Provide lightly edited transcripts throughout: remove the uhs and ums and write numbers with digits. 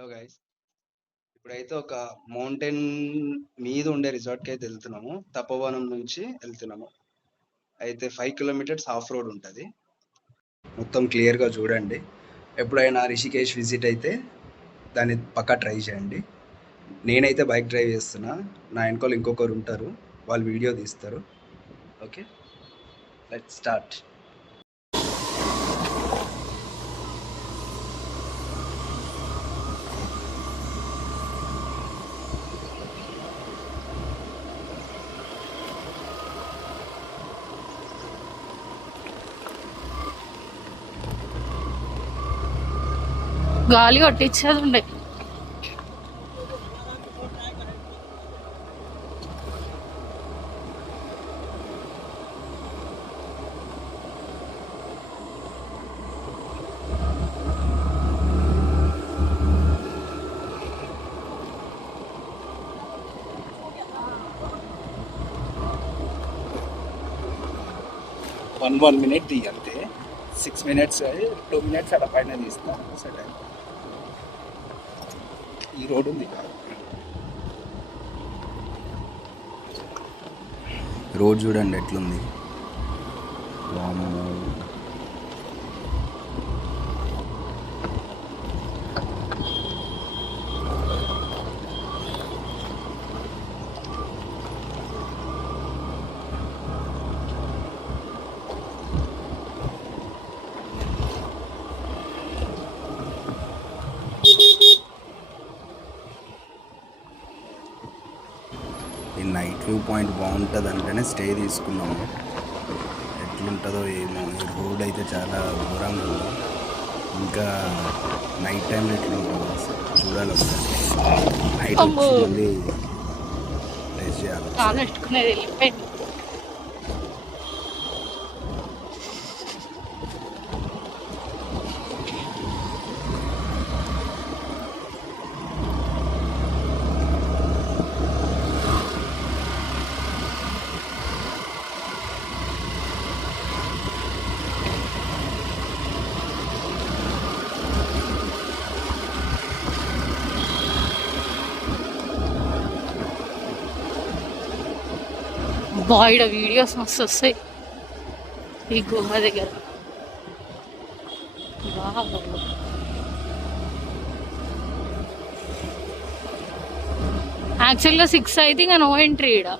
Hello guys, ఇప్పుడైతే ఒక మౌంటైన్ మీద ఉండే రిసార్ట్కి అయితే వెళ్తున్నాము. తపోవనం నుంచి వెళ్తున్నాము. అయితే 5 కిలోమీటర్స్ ఆఫ్ రోడ్ ఉంటుంది. మొత్తం క్లియర్గా చూడండి. ఎప్పుడైనా రిషికేష్ విజిట్ అయితే దాన్ని పక్కా ట్రై చేయండి. నేనైతే బైక్ డ్రైవ్ చేస్తున్నా, నా వెనకాల ఇంకొకరు ఉంటారు, వాళ్ళు వీడియో తీస్తారు. Okay, let's start. గాలి కొట్టించేది ఉండే. వన్ మినిట్ తీయంతే, 6 minutes 2 minutes అలా పైన తీస్తాను. సరే, ఈ రోడ్ ఉంది, రోడ్ చూడండి ఎట్లుంది. ఈ నైట్ వ్యూ పాయింట్ బాగుంటుంది అంటేనే స్టే తీసుకున్నాము. ఎట్లుంటుందో ఏమో, ఈ రోడ్ అయితే చాలా ఘోరంగా ఉంది. ఇంకా నైట్ టైంలో ఎట్లుంటుందో చూడాలి ఒకసారి. నైట్ వచ్చి మళ్ళీ టేస్ట్ చేయాలి. బాయిడ వీడియోస్ మస్తు వస్తాయి ఈ గుమ్మ దగ్గర. యాక్చువల్గా 6 అయితే ఇంకా నో ఎంట్రీ ఈడ.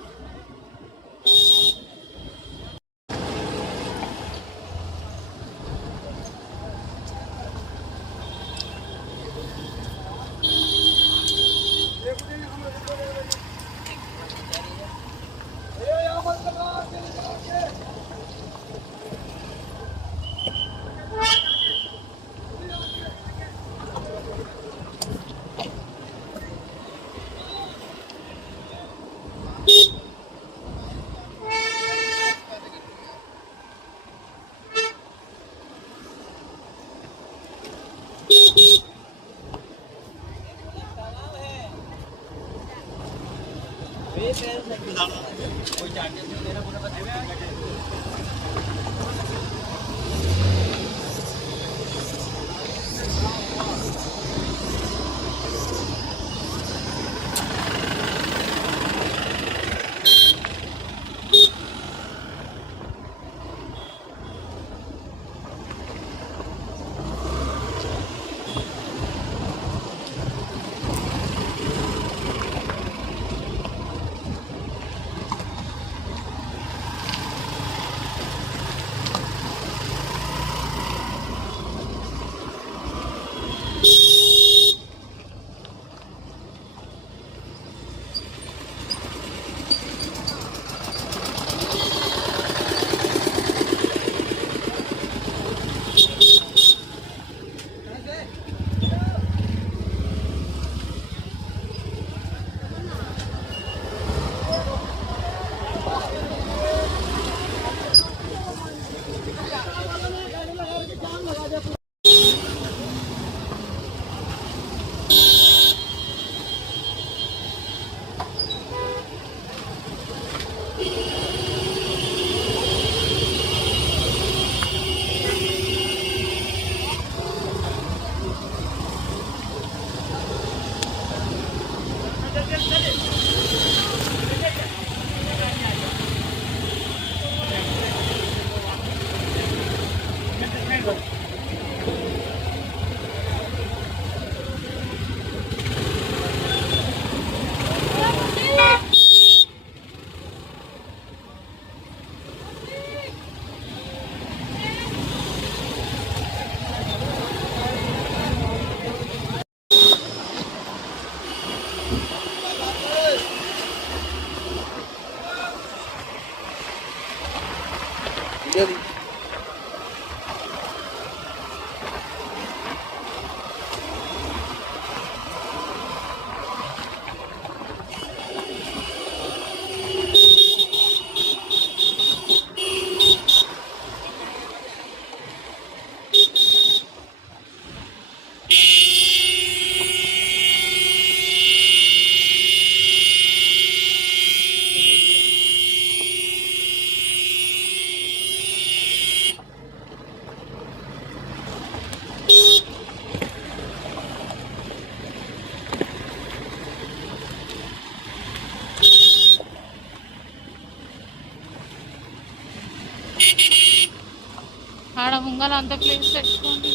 ఆడ ముంగల అంత ప్లేస్ పెట్టుకోండి.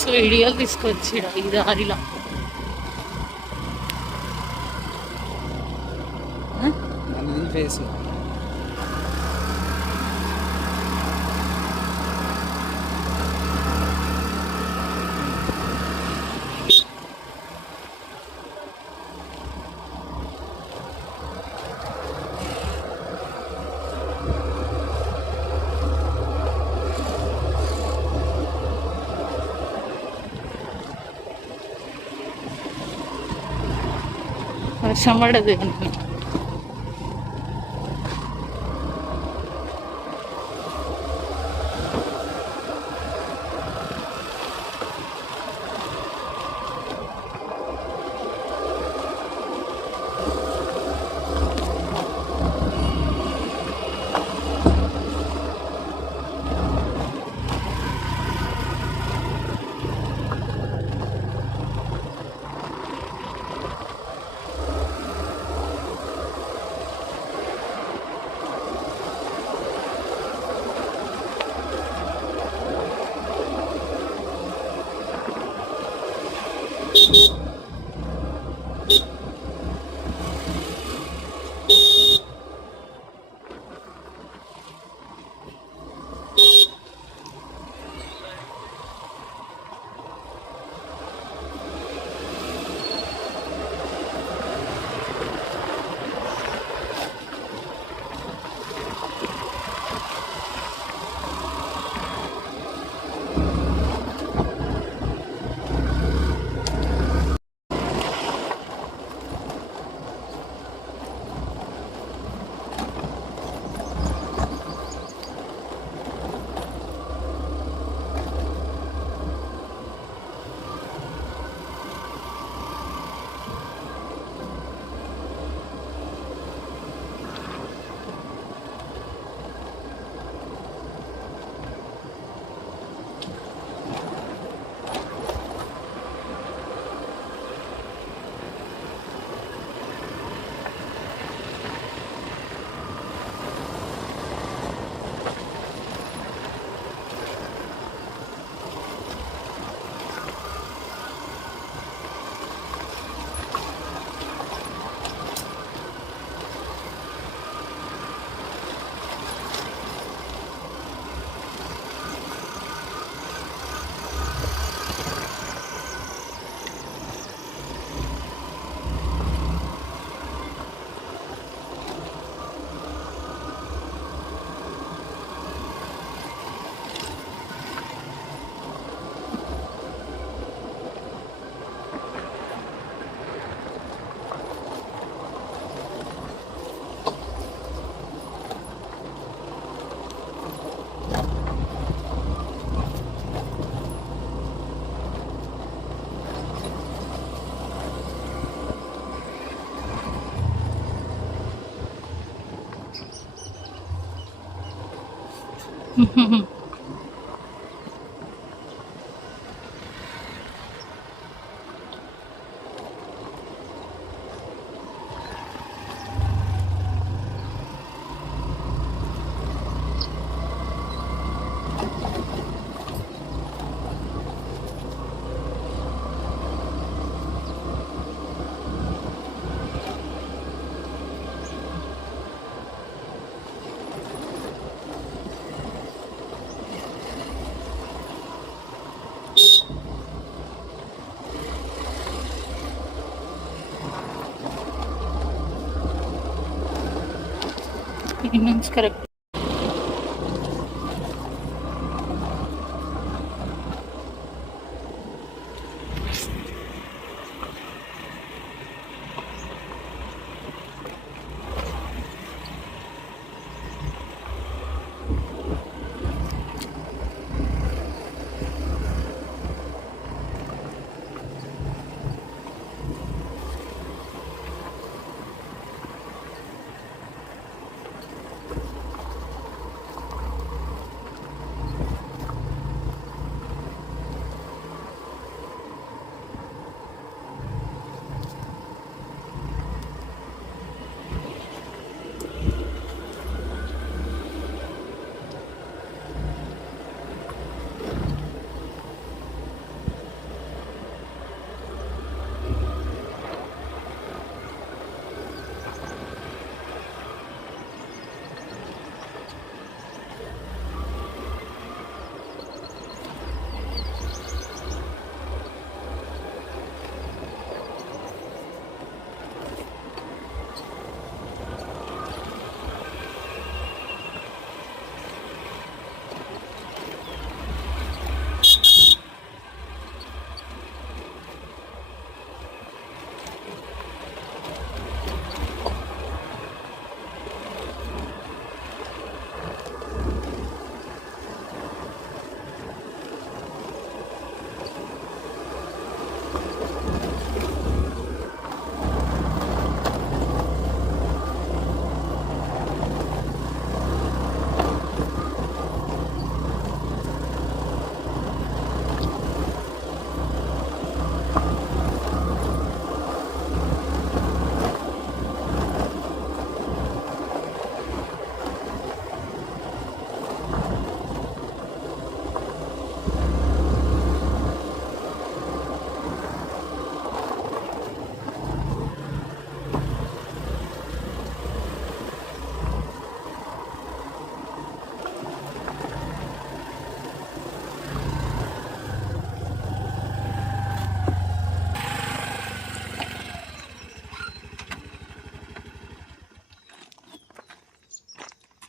సో ఐడియాలు తీసుకొచ్చిడ ఈ దారిలో. ఫేస్ వర్షం పడదు. ఇది నుంచి కరెక్ట్.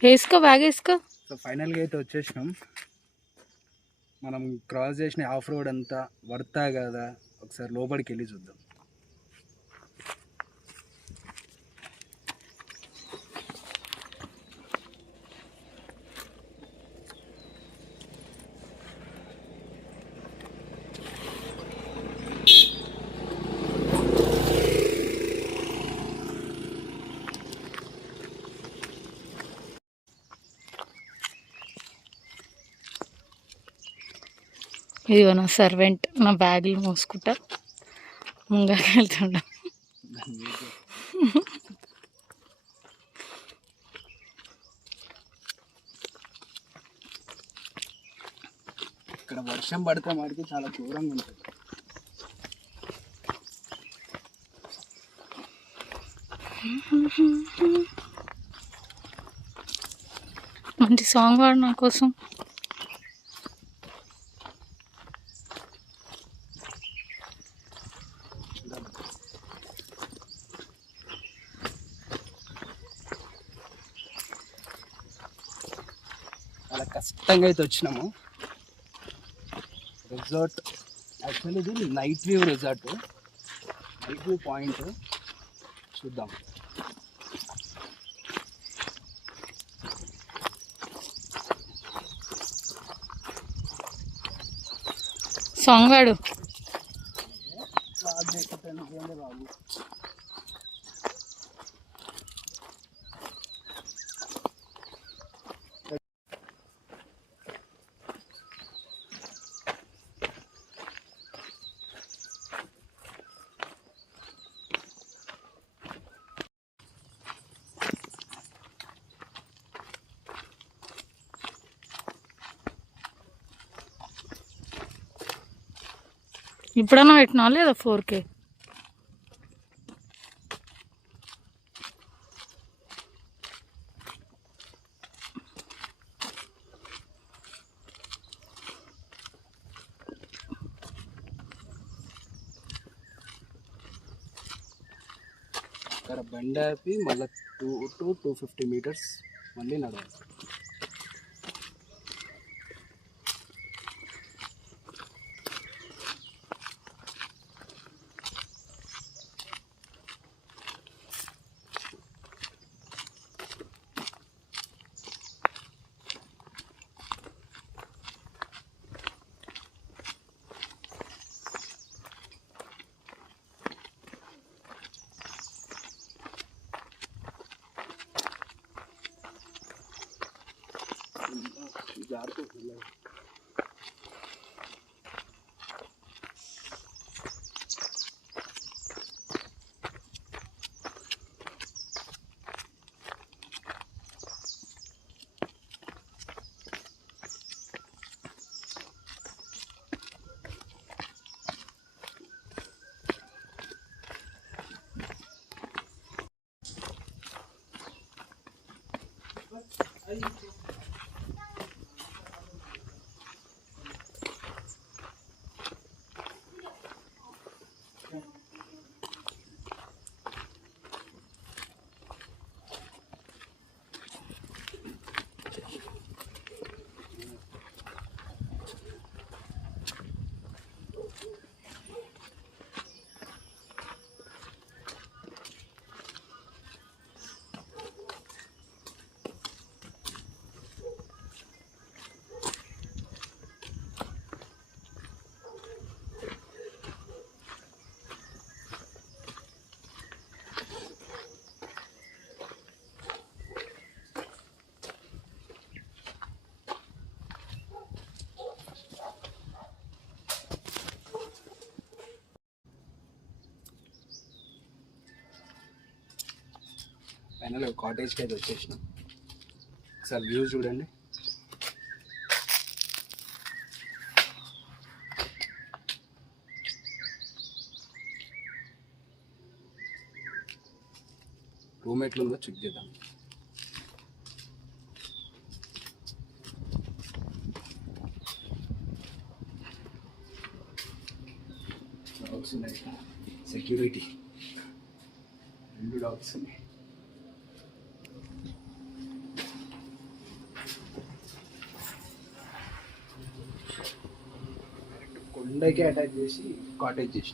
వేసుకో, బ్యాగ్ వేసుకో. సో ఫైనల్గా అయితే వచ్చేసినాం. మనం క్రాస్ చేసిన ఆఫ్ రోడ్ అంతా వర్తా కదా, ఒకసారి లోపలికి వెళ్ళి చూద్దాం. ఇదిగో నా సర్వెంట్ నా బ్యాగులు మోసుకుంటా ముంగా వెళ్తుండ. ఇక్కడ వర్షం పడితే మాటికి చాలా దూరంగా ఉంటుంది. మంచి సాంగ్ వాడు నా కోసం. చాలా కష్టంగా అయితే వచ్చినాము. రిసార్ట్ యాక్చువల్లీ ఇది night view resort, night view point చూద్దాం. సాంగ్ వాడు బాబు. ఇప్పుడన్నా పెట్టినా లేదా 4K? ఇక్కడ బండి ఆపి మళ్ళీ 250 మీటర్స్ మళ్ళీ నడవాలి. జారుకుంటుంది. ఫైనల్ కాటేజ్కి అయితే వచ్చేసినాం. ఒకసారి వ్యూ చూడండి. రూమ్ ఎట్లుందో చెక్ చేద్దాం. డాగ్స్ ఉన్నాయి, సెక్యూరిటీ 2 డాగ్స్ ఉన్నాయి. కొండకి అటాచ్ చేసి కాటేజ్ చేసి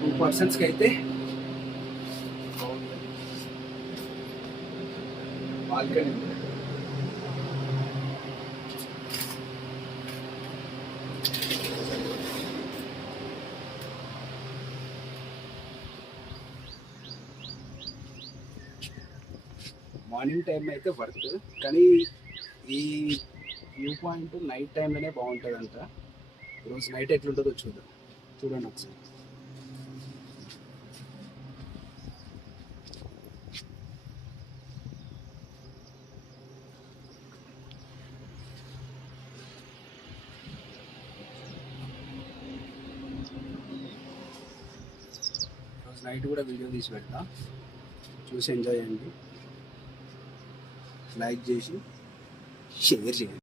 టూ పర్సన్స్కి అయితే బాల్కనీ మార్నింగ్ టైం అయితే వర్త్, కానీ ఈ వ్యూ పాయింట్ నైట్ టైంలోనే బాగుంటుందంట. ఈరోజు నైట్ ఎట్లుంటుందో చూద్దాం. చూడండి ఒకసారి. ఈరోజు నైట్ కూడా వీడియో తీసి పెడతా, చూసి ఎంజాయ్ చేయండి. లైక్ చేసి షేర్ చేయండి.